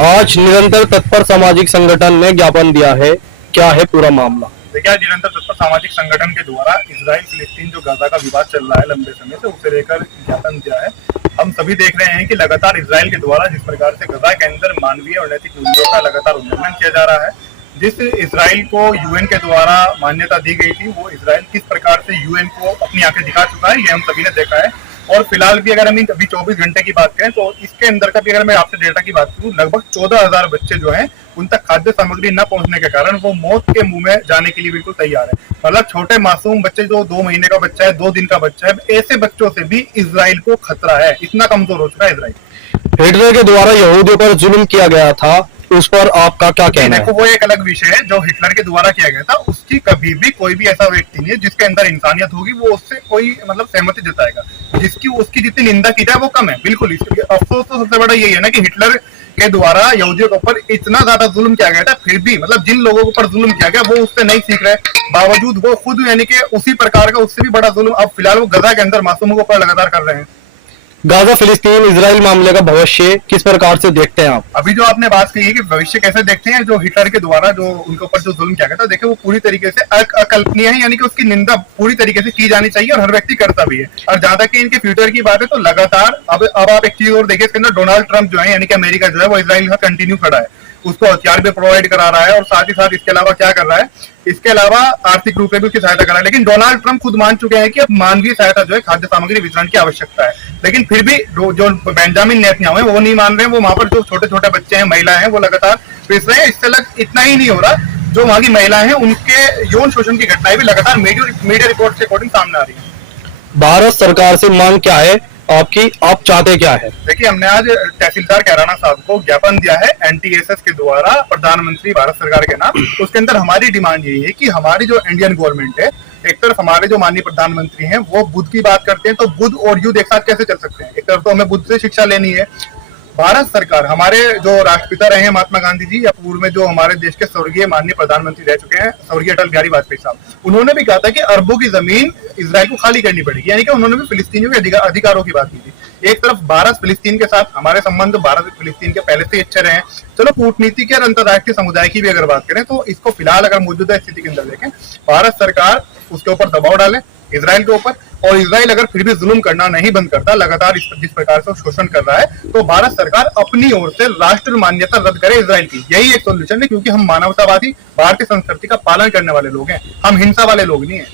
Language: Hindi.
आज निरंतर तत्पर सामाजिक संगठन ने ज्ञापन दिया है, क्या है पूरा मामला? देखिए, आज निरंतर तत्पर सामाजिक संगठन के द्वारा इजराइल फिलिस्तीन जो गाजा का विवाद चल रहा है लंबे समय से, उसे लेकर ज्ञापन दिया है। हम सभी देख रहे हैं कि लगातार इजराइल के द्वारा जिस प्रकार से गाजा के अंदर मानवीय और नैतिक मूल्यों का लगातार उल्लंघन किया जा रहा है। जिस इजराइल को यूएन के द्वारा मान्यता दी गई थी, वो इजराइल किस प्रकार से यूएन को अपनी आंखें दिखा चुका है, ये हम सभी ने देखा है। और फिलहाल भी अगर हम अभी 24 घंटे की बात करें तो इसके अंदर का भी अगर मैं आपसे डेटा की बात करूं, लगभग 14,000 बच्चे जो हैं उन तक खाद्य सामग्री न पहुंचने के कारण वो मौत के मुंह में जाने के लिए बिल्कुल तैयार है। मतलब छोटे मासूम बच्चे, जो 2 महीने का बच्चा है, 2 दिन का बच्चा है, ऐसे बच्चों से भी इजराइल को खतरा है। इतना कमजोर हो चुका है इजराइल। हिटलर के द्वारा यहूदियों पर जुल्म किया गया था, उस पर आपका क्या कहना है? देखो, वो एक अलग विषय है। जो हिटलर के द्वारा किया गया था, उसकी कभी भी कोई भी ऐसा व्यक्ति नहीं है जिसके अंदर इंसानियत होगी वो उससे कोई सहमति जताएगा। जिसकी उसकी जितनी निंदा की जाए वो कम है। बिल्कुल, इसलिए अफसोस तो सबसे बड़ा यही है ना कि हिटलर के द्वारा यहूदियों के ऊपर इतना ज्यादा जुल्म किया गया था, फिर भी जिन लोगों के ऊपर जुल्म किया गया वो उससे नहीं सीख रहे, बावजूद वो खुद यानी कि उसी प्रकार का उससे भी बड़ा जुल्म अब फिलहाल वो गजा के अंदर मासूमों के ऊपर लगातार कर रहे हैं। गाजा फिलिस्तीन इजराइल मामले का भविष्य किस प्रकार से देखते हैं आप? अभी जो आपने बात कही है कि भविष्य कैसे देखते हैं, जो हिटलर के द्वारा जो उनके ऊपर जो जुल्म किया गया था, देखिए वो पूरी तरीके से अकल्पनीय है। यानी कि उसकी निंदा पूरी तरीके से की जानी चाहिए और हर व्यक्ति करता भी है। और ज्यादा कि इनके फ्यूचर की बात है तो लगातार अब आप एक चीज और देखिए, इसके अंदर डोनाल्ड ट्रंप जो है यानी कि अमेरिका जो है वो इजराइल के साथ कंटिन्यू खड़ा है, उसको हथियार भी प्रोवाइड करा रहा है और साथ ही साथ इसके अलावा क्या कर रहा है, इसके अलावा आर्थिक रूप से भी उसकी सहायता कर रहा है। लेकिन डोनाल्ड ट्रंप खुद मान चुके हैं कि अब मानवीय सहायता जो है, खाद्य सामग्री वितरण की आवश्यकता है। लेकिन फिर भी जो बेंजामिन नेतन्याहू है वो नहीं मान रहे हैं। वो वहां पर जो छोटे छोटे बच्चे हैं, महिलाएं हैं, वो लगातार पिस रहे हैं। इससे इतना ही नहीं हो रहा, जो वहां की महिलाएं हैं उनके यौन शोषण की घटनाएं भी लगातार मीडिया रिपोर्ट के अकॉर्डिंग सामने आ रही है। भारत सरकार से मांग क्या है आपकी, आप चाहते क्या है? देखिए, हमने आज तहसीलदार कैराना साहब को ज्ञापन दिया है एनटीएसएस के द्वारा प्रधानमंत्री भारत सरकार के नाम। उसके अंदर हमारी डिमांड यही है कि हमारी जो इंडियन गवर्नमेंट है, एक तरफ हमारे जो माननीय प्रधानमंत्री हैं वो बुद्ध की बात करते हैं, तो बुद्ध और युद्ध एक साथ कैसे चल सकते हैं? एक तरफ तो हमें बुद्ध से शिक्षा लेनी है। भारत सरकार, हमारे जो राष्ट्रपिता रहे हैं महात्मा गांधी जी, या पूर्व में जो हमारे देश के स्वर्गीय माननीय प्रधानमंत्री रह चुके हैं स्वर्गीय अटल बिहारी वाजपेयी साहब, उन्होंने भी कहा था कि अरबों की जमीन इजराइल को खाली करनी पड़ेगी। यानी कि उन्होंने भी फिलिस्तीनियों के अधिकारों की बात की थी। एक तरफ भारत फिलिस्तीन के साथ हमारे संबंध भारत फिलिस्तीन के पहले से ही अच्छे रहे हैं। चलो, कूटनीति और अंतर्राष्ट्रीय समुदाय की भी अगर बात करें तो इसको फिलहाल अगर मौजूदा स्थिति के अंदर देखें, भारत सरकार उसके ऊपर दबाव डाले इजराइल के ऊपर, और इजराइल अगर फिर भी जुल्म करना नहीं बंद करता, लगातार जिस प्रकार से शोषण कर रहा है, तो भारत सरकार अपनी ओर से राष्ट्र मान्यता रद्द करे इजराइल की। यही एक सोल्यूशन है, क्योंकि हम मानवतावादी भारतीय संस्कृति का पालन करने वाले लोग हैं, हम हिंसा वाले लोग नहीं है।